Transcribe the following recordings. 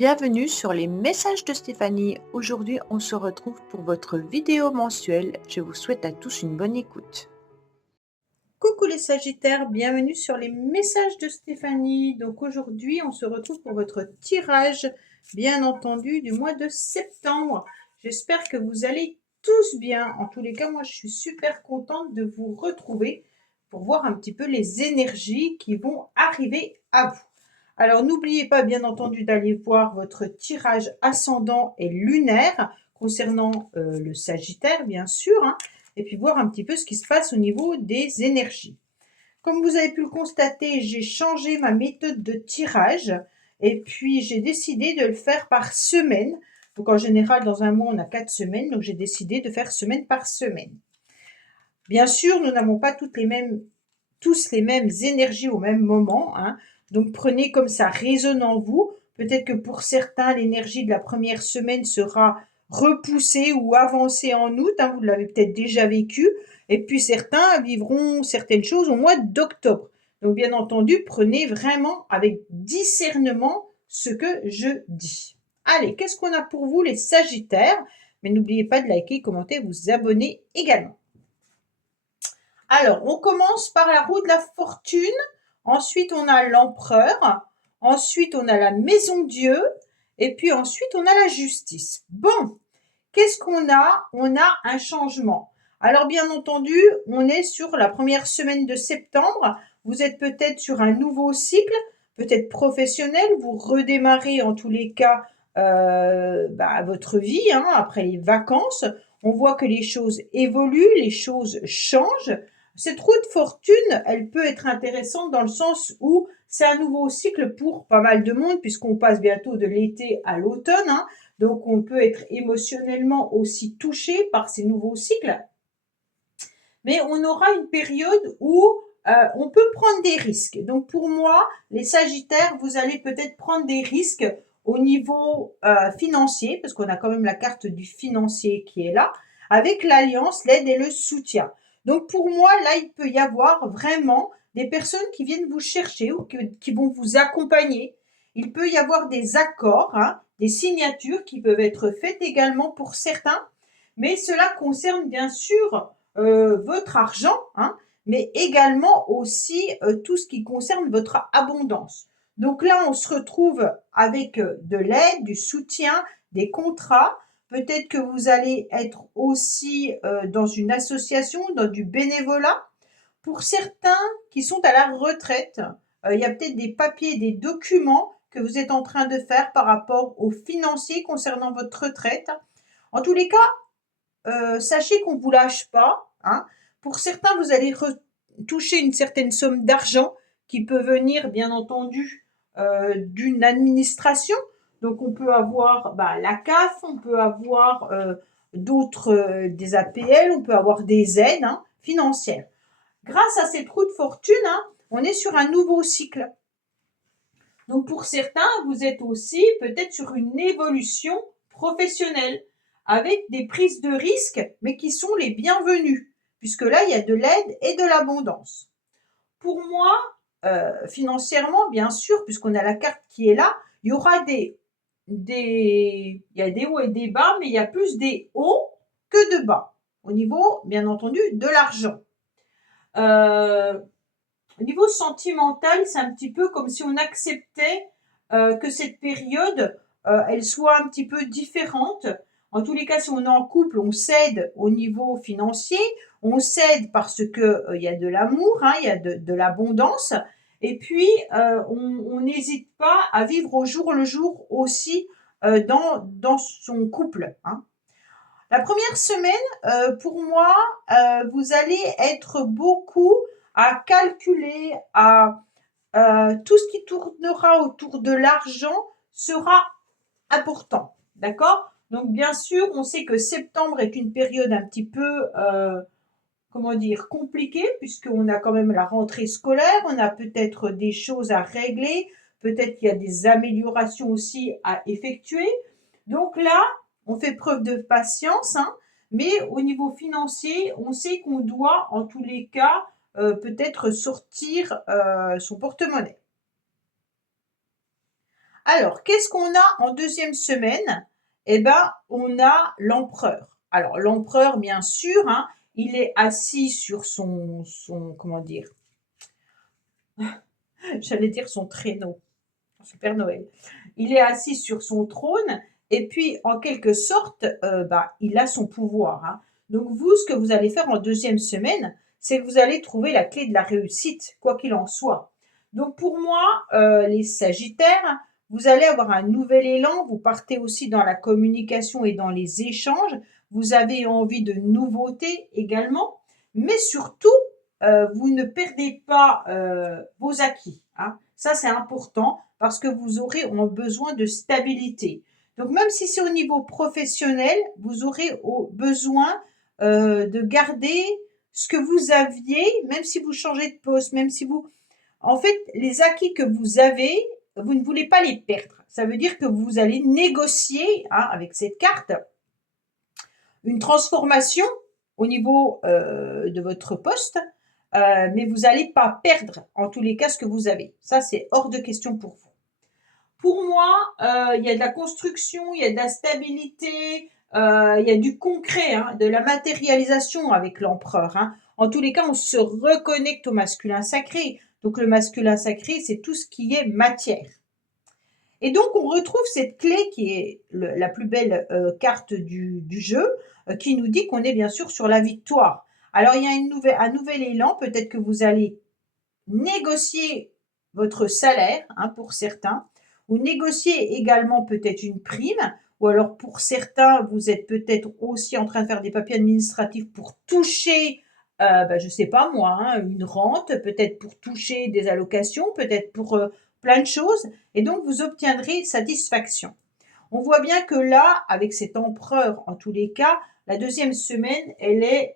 Bienvenue sur les messages de Stéphanie. Aujourd'hui, on se retrouve pour votre vidéo mensuelle. Je vous souhaite à tous une bonne écoute. Coucou les Sagittaires, bienvenue sur les messages de Stéphanie. Donc aujourd'hui, on se retrouve pour votre tirage, bien entendu, du mois de septembre. J'espère que vous allez tous bien. En tous les cas, moi, je suis super contente de vous retrouver pour voir un petit peu les énergies qui vont arriver à vous. Alors, n'oubliez pas, bien entendu, d'aller voir votre tirage ascendant et lunaire concernant le Sagittaire, bien sûr, hein, et puis voir un petit peu ce qui se passe au niveau des énergies. Comme vous avez pu le constater, j'ai changé ma méthode de tirage et puis j'ai décidé de le faire par semaine. Donc en général, dans un mois, on a 4 semaines, donc j'ai décidé de faire semaine par semaine. Bien sûr, nous n'avons pas tous les mêmes énergies au même moment, hein. Donc prenez comme ça résonne en vous. Peut-être que pour certains, l'énergie de la première semaine sera repoussée ou avancée en août, hein, vous l'avez peut-être déjà vécu. Et puis certains vivront certaines choses au mois d'octobre. Donc bien entendu, prenez vraiment avec discernement ce que je dis. Allez, qu'est-ce qu'on a pour vous les Sagittaires? Mais n'oubliez pas de liker, commenter, vous abonner également. Alors, on commence par la roue de la fortune. Ensuite, on a l'empereur. Ensuite, on a la maison Dieu. Et puis ensuite, on a la justice. Bon, qu'est-ce qu'on a? On a un changement. Alors, bien entendu, on est sur la première semaine de septembre. Vous êtes peut-être sur un nouveau cycle, peut-être professionnel. Vous redémarrez en tous les cas votre vie, hein, après les vacances. On voit que les choses évoluent, les choses changent. Cette roue de fortune, elle peut être intéressante dans le sens où c'est un nouveau cycle pour pas mal de monde, puisqu'on passe bientôt de l'été à l'automne, hein. Donc on peut être émotionnellement aussi touché par ces nouveaux cycles. Mais on aura une période où on peut prendre des risques. Donc pour moi, les Sagittaires, vous allez peut-être prendre des risques au niveau financier, parce qu'on a quand même la carte du financier qui est là, avec l'alliance, l'aide et le soutien. Donc pour moi, là, il peut y avoir vraiment des personnes qui viennent vous chercher ou qui vont vous accompagner. Il peut y avoir des accords, hein, des signatures qui peuvent être faites également pour certains, mais cela concerne bien sûr votre argent, hein, mais également aussi tout ce qui concerne votre abondance. Donc là, on se retrouve avec de l'aide, du soutien, des contrats. Peut-être que vous allez être aussi dans une association, dans du bénévolat. Pour certains qui sont à la retraite, il y a peut-être des papiers, des documents que vous êtes en train de faire par rapport aux financiers concernant votre retraite. En tous les cas, sachez qu'on ne vous lâche pas, hein. Pour certains, vous allez toucher une certaine somme d'argent qui peut venir, bien entendu, d'une administration. Donc, on peut avoir la CAF, on peut avoir d'autres, des APL, on peut avoir des aides, hein, financières. Grâce à cette roue de fortune, hein, on est sur un nouveau cycle. Donc, pour certains, vous êtes aussi peut-être sur une évolution professionnelle avec des prises de risques, mais qui sont les bienvenues, puisque là, il y a de l'aide et de l'abondance. Pour moi, financièrement, bien sûr, puisqu'on a la carte qui est là, il y aura il y a des hauts et des bas, mais il y a plus des hauts que de bas, au niveau, bien entendu, de l'argent. Au niveau sentimental, c'est un petit peu comme si on acceptait que cette période, elle soit un petit peu différente. En tous les cas, si on est en couple, on cède au niveau financier, on cède parce que il y a de l'amour, hein, il y a de l'abondance, et puis on n'hésite pas à vivre au jour le jour aussi dans son couple, hein. La première semaine, pour moi, vous allez être beaucoup à calculer, tout ce qui tournera autour de l'argent sera important, d'accord? Donc bien sûr, on sait que septembre est une période un petit peu, comment dire, compliquée puisqu'on a quand même la rentrée scolaire, on a peut-être des choses à régler, peut-être qu'il y a des améliorations aussi à effectuer. Donc là, on fait preuve de patience, hein, mais au niveau financier, on sait qu'on doit, en tous les cas, peut-être sortir son porte-monnaie. Alors, qu'est-ce qu'on a en deuxième semaine? Eh ben, on a l'empereur. Alors, l'empereur, bien sûr, hein, il est assis sur comment dire, j'allais dire son traîneau, son Père Noël. Il est assis sur son trône et puis, en quelque sorte, il a son pouvoir, hein. Donc vous, ce que vous allez faire en deuxième semaine, c'est que vous allez trouver la clé de la réussite, quoi qu'il en soit. Donc pour moi, les Sagittaires, vous allez avoir un nouvel élan, vous partez aussi dans la communication et dans les échanges, vous avez envie de nouveautés également, mais surtout, vous ne perdez pas vos acquis, hein. Ça, c'est important parce que vous aurez besoin de stabilité. Donc, même si c'est au niveau professionnel, vous aurez besoin de garder ce que vous aviez, même si vous changez de poste, même si vous... En fait, les acquis que vous avez, vous ne voulez pas les perdre. Ça veut dire que vous allez négocier, hein, avec cette carte, une transformation au niveau de votre poste, mais vous n'allez pas perdre en tous les cas ce que vous avez. Ça, c'est hors de question pour vous. Pour moi, il y a de la construction, il y a de la stabilité, il y a du concret, hein, de la matérialisation avec l'empereur, hein. En tous les cas, on se reconnecte au masculin sacré. Donc le masculin sacré, c'est tout ce qui est matière. Et donc, on retrouve cette clé qui est la plus belle carte du jeu, qui nous dit qu'on est bien sûr sur la victoire. Alors, il y a un nouvel élan, peut-être que vous allez négocier votre salaire, hein, pour certains, ou négocier également peut-être une prime, ou alors pour certains, vous êtes peut-être aussi en train de faire des papiers administratifs pour toucher, je ne sais pas moi, hein, une rente, peut-être pour toucher des allocations, peut-être pour plein de choses, et donc vous obtiendrez satisfaction. On voit bien que là, avec cet empereur, en tous les cas, la deuxième semaine, elle est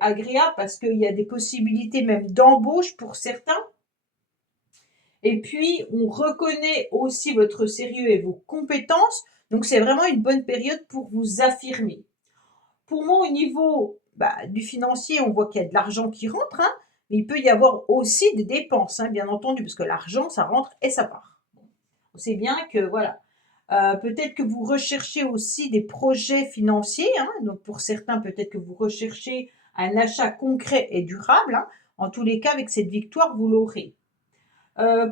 agréable parce qu'il y a des possibilités même d'embauche pour certains. Et puis, on reconnaît aussi votre sérieux et vos compétences. Donc, c'est vraiment une bonne période pour vous affirmer. Pour moi, au niveau du financier, on voit qu'il y a de l'argent qui rentre, hein, mais il peut y avoir aussi des dépenses, hein, bien entendu, parce que l'argent, ça rentre et ça part. On sait bien que, voilà. Peut-être que vous recherchez aussi des projets financiers, hein, donc pour certains, peut-être que vous recherchez un achat concret et durable, hein. En tous les cas, avec cette victoire, vous l'aurez.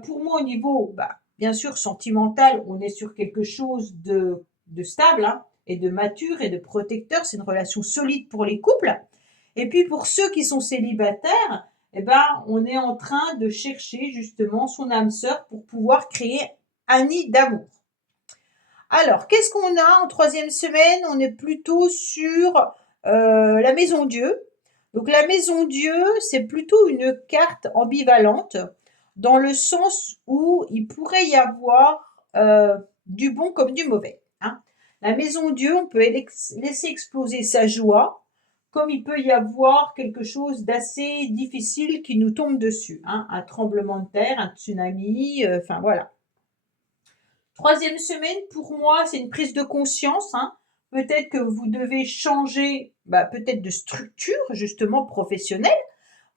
Pour moi, au niveau, bien sûr, sentimental, on est sur quelque chose de stable, hein, et de mature et de protecteur. C'est une relation solide pour les couples. Et puis pour ceux qui sont célibataires, eh ben, on est en train de chercher justement son âme sœur pour pouvoir créer un nid d'amour. Alors, qu'est-ce qu'on a en troisième semaine? On est plutôt sur la maison Dieu. Donc la maison Dieu, c'est plutôt une carte ambivalente dans le sens où il pourrait y avoir du bon comme du mauvais, hein. La maison Dieu, on peut laisser exploser sa joie, comme il peut y avoir quelque chose d'assez difficile qui nous tombe dessus, hein, un tremblement de terre, un tsunami, enfin voilà. Troisième semaine, pour moi, c'est une prise de conscience, hein. Peut-être que vous devez changer, peut-être de structure, justement, professionnelle.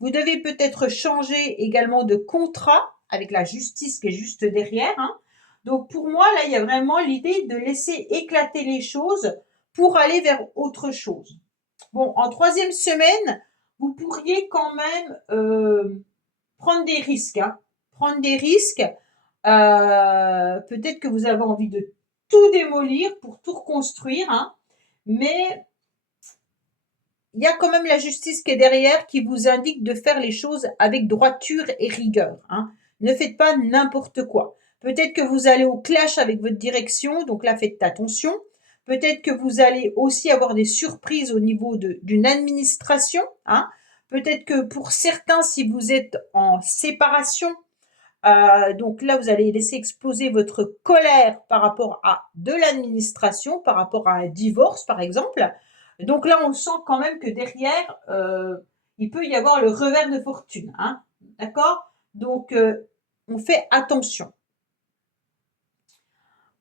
Vous devez peut-être changer également de contrat avec la justice qui est juste derrière, hein. Donc, pour moi, là, il y a vraiment l'idée de laisser éclater les choses pour aller vers autre chose. Bon, en troisième semaine, vous pourriez quand même prendre des risques, hein. Prendre des risques. Peut-être que vous avez envie de tout démolir pour tout reconstruire, hein, mais il y a quand même la justice qui est derrière qui vous indique de faire les choses avec droiture et rigueur, hein. Ne faites pas n'importe quoi. Peut-être que vous allez au clash avec votre direction, donc là faites attention. Peut-être que vous allez aussi avoir des surprises au niveau d'une administration, hein. Peut-être que pour certains, si vous êtes en séparation, donc là, vous allez laisser exploser votre colère par rapport à de l'administration, par rapport à un divorce, par exemple. Donc là, on sent quand même que derrière, il peut y avoir le revers de fortune, hein. D'accord? Donc, on fait attention.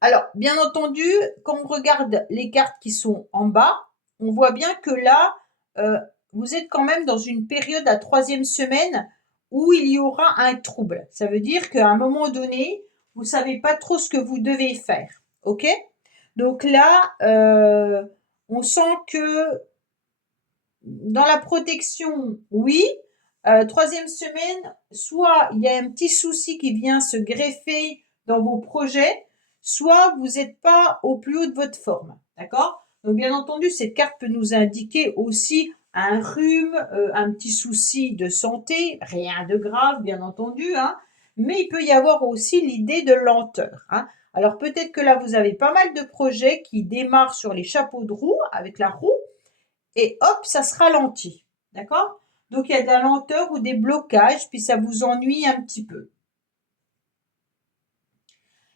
Alors, bien entendu, quand on regarde les cartes qui sont en bas, on voit bien que là, vous êtes quand même dans une période à troisième semaine où il y aura un trouble. Ça veut dire qu'à un moment donné, vous savez pas trop ce que vous devez faire. OK? Donc là, on sent que dans la protection, oui. 3e semaine, soit il y a un petit souci qui vient se greffer dans vos projets, soit vous n'êtes pas au plus haut de votre forme. D'accord? Donc bien entendu, cette carte peut nous indiquer aussi un rhume, un petit souci de santé, rien de grave bien entendu, hein, mais il peut y avoir aussi l'idée de lenteur. Hein. Alors peut-être que là, vous avez pas mal de projets qui démarrent sur les chapeaux de roue, avec la roue, et hop, ça se ralentit. D'accord? Donc il y a de la lenteur ou des blocages, puis ça vous ennuie un petit peu.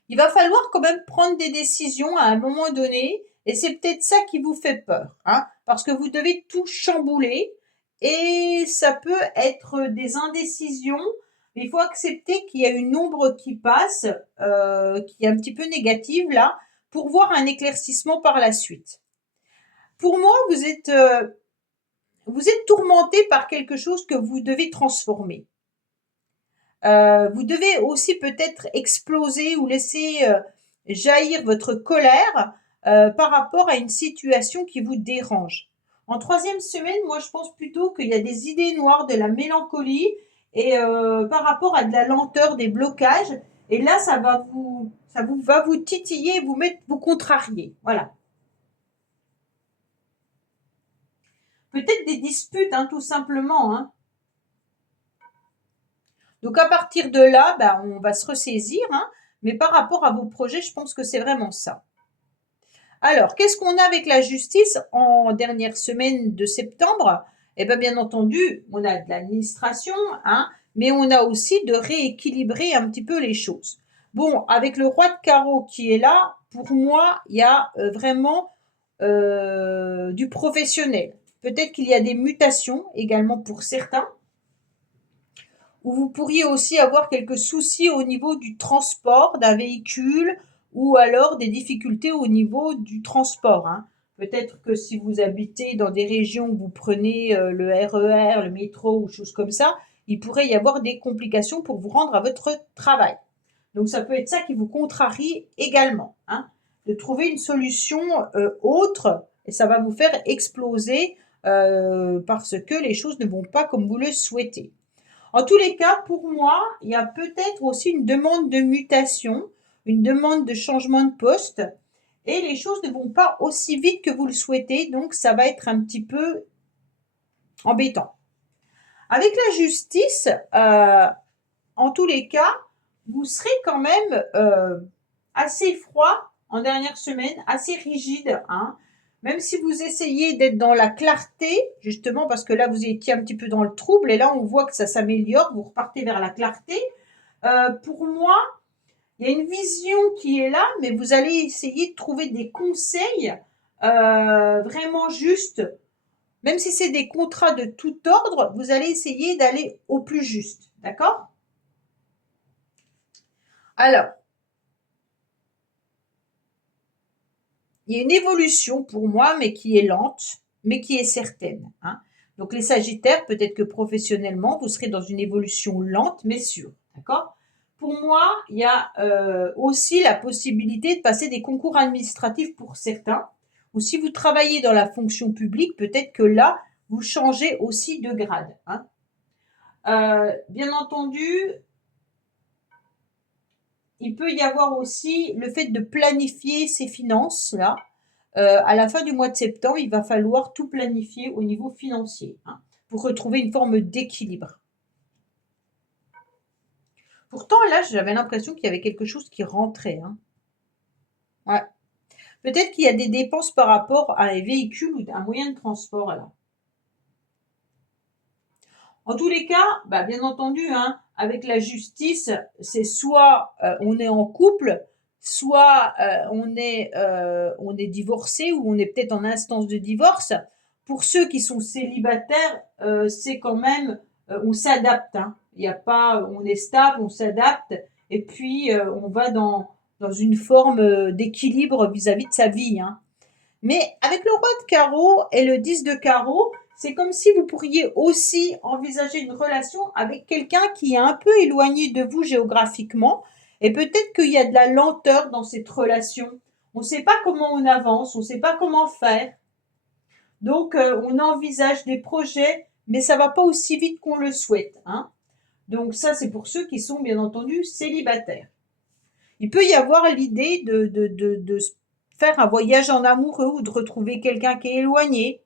Il va falloir quand même prendre des décisions à un moment donné, et c'est peut-être ça qui vous fait peur, hein, parce que vous devez tout chambouler, et ça peut être des indécisions, mais il faut accepter qu'il y a une ombre qui passe, qui est un petit peu négative là, pour voir un éclaircissement par la suite. Pour moi, vous êtes tourmenté par quelque chose que vous devez transformer. Vous devez aussi peut-être exploser ou laisser jaillir votre colère par rapport à une situation qui vous dérange. En 3e semaine, moi je pense plutôt qu'il y a des idées noires, de la mélancolie et par rapport à de la lenteur, des blocages. Et là, va vous titiller, vous contrarier. Voilà. Peut-être des disputes, hein, tout simplement. Hein. Donc à partir de là, on va se ressaisir, hein, mais par rapport à vos projets, je pense que c'est vraiment ça. Alors, qu'est-ce qu'on a avec la justice en dernière semaine de septembre? Eh bien entendu, on a de l'administration, hein, mais on a aussi de rééquilibrer un petit peu les choses. Bon, avec le roi de carreau qui est là, pour moi, il y a vraiment du professionnel. Peut-être qu'il y a des mutations également pour certains, ou vous pourriez aussi avoir quelques soucis au niveau du transport d'un véhicule ou alors des difficultés au niveau du transport. Hein. Peut-être que si vous habitez dans des régions où vous prenez le RER, le métro ou choses comme ça, il pourrait y avoir des complications pour vous rendre à votre travail. Donc ça peut être ça qui vous contrarie également, hein, de trouver une solution autre, et ça va vous faire exploser parce que les choses ne vont pas comme vous le souhaitez. En tous les cas, pour moi, il y a peut-être aussi une demande de mutation, une demande de changement de poste, et les choses ne vont pas aussi vite que vous le souhaitez, donc ça va être un petit peu embêtant. Avec la justice, en tous les cas, vous serez quand même assez froid en dernière semaine, assez rigide, hein. Même si vous essayez d'être dans la clarté, justement parce que là vous étiez un petit peu dans le trouble et là on voit que ça s'améliore, vous repartez vers la clarté. Pour moi, il y a une vision qui est là, mais vous allez essayer de trouver des conseils vraiment justes. Même si c'est des contrats de tout ordre, vous allez essayer d'aller au plus juste. D'accord? Alors, il y a une évolution pour moi, mais qui est lente, mais qui est certaine. Hein. Donc les Sagittaires, peut-être que professionnellement, vous serez dans une évolution lente, mais sûre. D'accord? Pour moi, il y a aussi la possibilité de passer des concours administratifs pour certains. Ou si vous travaillez dans la fonction publique, peut-être que là, vous changez aussi de grade. Hein. Bien entendu, il peut y avoir aussi le fait de planifier ses finances, là. À la fin du mois de septembre, il va falloir tout planifier au niveau financier, hein, pour retrouver une forme d'équilibre. Pourtant, là, j'avais l'impression qu'il y avait quelque chose qui rentrait. Hein. Ouais. Peut-être qu'il y a des dépenses par rapport à un véhicule ou à un moyen de transport, là. En tous les cas, bien entendu, hein, avec la justice, c'est soit on est en couple, soit on est divorcé ou on est peut-être en instance de divorce. Pour ceux qui sont célibataires, c'est quand même, on s'adapte. Hein. Il y a pas, on est stable, on s'adapte, et puis on va dans une forme d'équilibre vis-à-vis de sa vie. Hein. Mais avec le roi de carreau et le 10 de carreau, c'est comme si vous pourriez aussi envisager une relation avec quelqu'un qui est un peu éloigné de vous géographiquement Et peut-être qu'il y a de la lenteur dans cette relation. On ne sait pas comment on avance, on ne sait pas comment faire. Donc, on envisage des projets, mais ça ne va pas aussi vite qu'on le souhaite, hein. Donc ça, c'est pour ceux qui sont bien entendu célibataires. Il peut y avoir l'idée de faire un voyage en amoureux ou de retrouver quelqu'un qui est éloigné,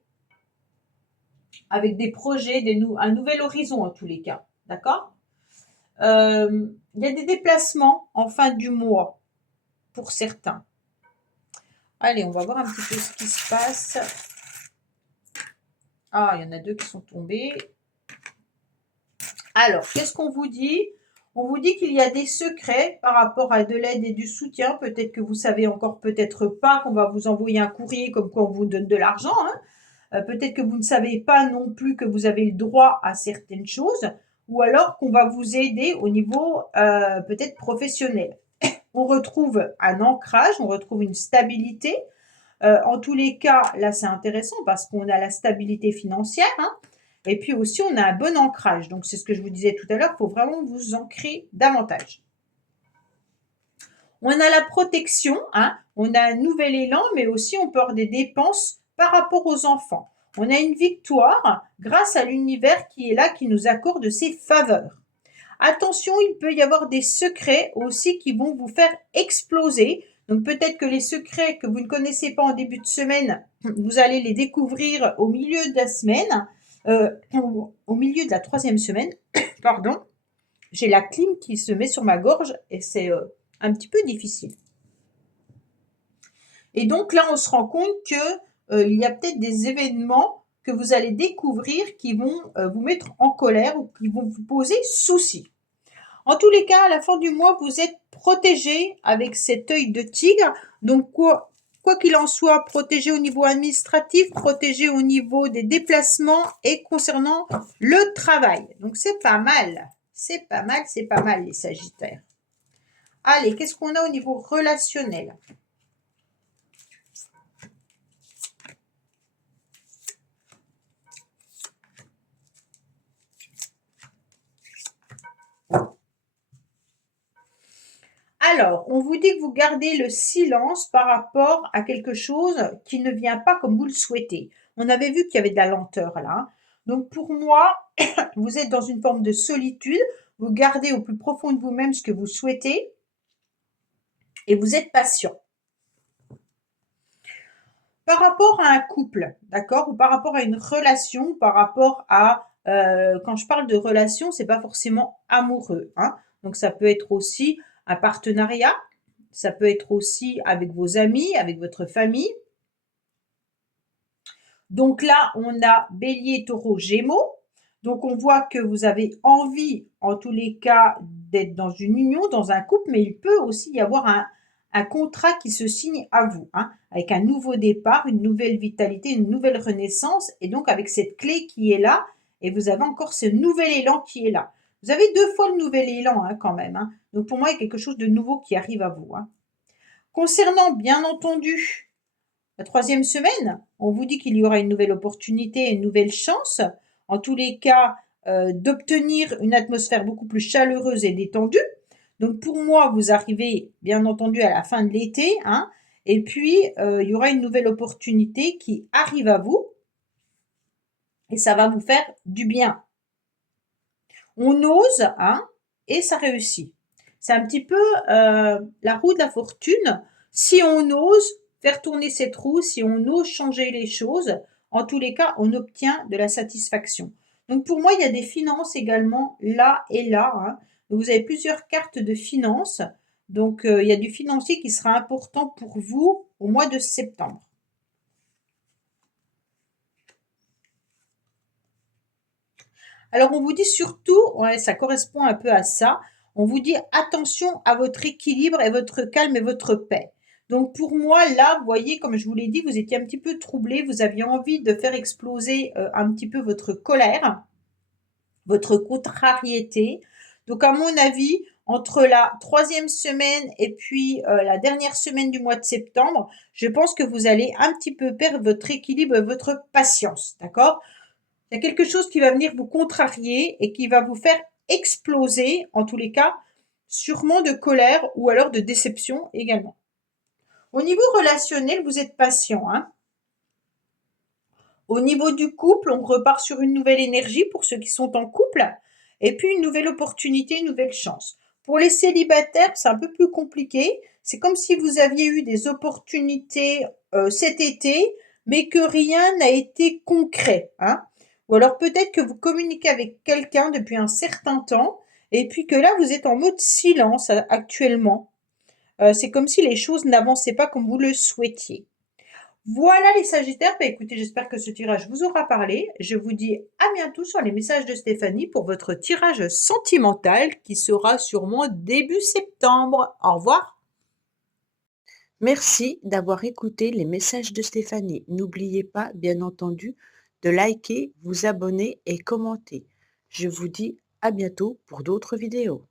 avec des projets, un nouvel horizon en tous les cas. D'accord? Il y a des déplacements en fin du mois pour certains. Allez, on va voir un petit peu ce qui se passe. Ah, il y en a deux qui sont tombés. Alors, qu'est-ce qu'on vous dit? On vous dit qu'il y a des secrets par rapport à de l'aide et du soutien. Peut-être que vous savez encore peut-être pas qu'on va vous envoyer un courrier comme quoi on vous donne de l'argent, hein. Peut-être que vous ne savez pas non plus que vous avez le droit à certaines choses, ou alors qu'on va vous aider au niveau peut-être professionnel. On retrouve un ancrage, on retrouve une stabilité. En tous les cas, là c'est intéressant parce qu'on a la stabilité financière, hein. Et puis aussi, on a un bon ancrage. Donc, c'est ce que je vous disais tout à l'heure, il faut vraiment vous ancrer davantage. On a la protection, hein, on a un nouvel élan, mais aussi on peut avoir des dépenses par rapport aux enfants. On a une victoire grâce à l'univers qui est là, qui nous accorde ses faveurs. Attention, il peut y avoir des secrets aussi qui vont vous faire exploser. Donc peut-être que les secrets que vous ne connaissez pas en début de semaine, vous allez les découvrir au milieu de la semaine. Au milieu de la 3e semaine, pardon, j'ai la clim qui se met sur ma gorge et c'est un petit peu difficile. Et donc là, on se rend compte que il y a peut-être des événements que vous allez découvrir qui vont vous mettre en colère ou qui vont vous poser souci. En tous les cas, à la fin du mois, vous êtes protégé avec cet œil de tigre. Donc, quoi qu'il en soit, protégé au niveau administratif, protégé au niveau des déplacements et concernant le travail. Donc, c'est pas mal. C'est pas mal, c'est pas mal, les Sagittaires. Allez, qu'est-ce qu'on a au niveau relationnel? Alors, on vous dit que vous gardez le silence par rapport à quelque chose qui ne vient pas comme vous le souhaitez. On avait vu qu'il y avait de la lenteur là, hein. Donc pour moi, vous êtes dans une forme de solitude, vous gardez au plus profond de vous-même ce que vous souhaitez et vous êtes patient. Par rapport à un couple, d'accord, ou par rapport à une relation, par rapport à, quand je parle de relation, c'est pas forcément amoureux, hein. Donc ça peut être aussi un partenariat, ça peut être aussi avec vos amis, avec votre famille. Donc là, on a Bélier, Taureau, Gémeaux. Donc on voit que vous avez envie, en tous les cas, d'être dans une union, dans un couple, mais il peut aussi y avoir un contrat qui se signe à vous, hein, avec un nouveau départ, une nouvelle vitalité, une nouvelle renaissance, et donc avec cette clé qui est là, et vous avez encore ce nouvel élan qui est là. Vous avez 2 fois le nouvel élan, hein, quand même, hein. Donc pour moi, il y a quelque chose de nouveau qui arrive à vous, hein. Concernant, bien entendu, la 3e semaine, on vous dit qu'il y aura une nouvelle opportunité, une nouvelle chance, en tous les cas, d'obtenir une atmosphère beaucoup plus chaleureuse et détendue. Donc pour moi, vous arrivez bien entendu à la fin de l'été, hein, et puis il y aura une nouvelle opportunité qui arrive à vous, et ça va vous faire du bien. On ose, hein, et ça réussit. C'est un petit peu la roue de la fortune. Si on ose faire tourner cette roue, si on ose changer les choses, en tous les cas, on obtient de la satisfaction. Donc pour moi, il y a des finances également là et là, hein. Donc vous avez plusieurs cartes de finances. Donc il y a du financier qui sera important pour vous au mois de septembre. Alors on vous dit surtout, ouais, ça correspond un peu à ça, on vous dit attention à votre équilibre et votre calme et votre paix. Donc pour moi, là, vous voyez, comme je vous l'ai dit, vous étiez un petit peu troublé, vous aviez envie de faire exploser un petit peu votre colère, votre contrariété. Donc à mon avis, entre la 3e semaine et puis la dernière semaine du mois de septembre, je pense que vous allez un petit peu perdre votre équilibre et votre patience, d'accord? Il y a quelque chose qui va venir vous contrarier et qui va vous faire exploser, en tous les cas, sûrement de colère ou alors de déception également. Au niveau relationnel, vous êtes patient, hein. Au niveau du couple, on repart sur une nouvelle énergie pour ceux qui sont en couple, et puis une nouvelle opportunité, une nouvelle chance. Pour les célibataires, c'est un peu plus compliqué. C'est comme si vous aviez eu des opportunités cet été, mais que rien n'a été concret, hein. Ou alors peut-être que vous communiquez avec quelqu'un depuis un certain temps, et puis que là, vous êtes en mode silence actuellement. C'est comme si les choses n'avançaient pas comme vous le souhaitiez. Voilà les Sagittaires. Bah, écoutez, j'espère que ce tirage vous aura parlé. Je vous dis à bientôt sur les messages de Stéphanie pour votre tirage sentimental qui sera sûrement début septembre. Au revoir. Merci d'avoir écouté les messages de Stéphanie. N'oubliez pas, bien entendu, de liker, vous abonner et commenter. Je vous dis à bientôt pour d'autres vidéos.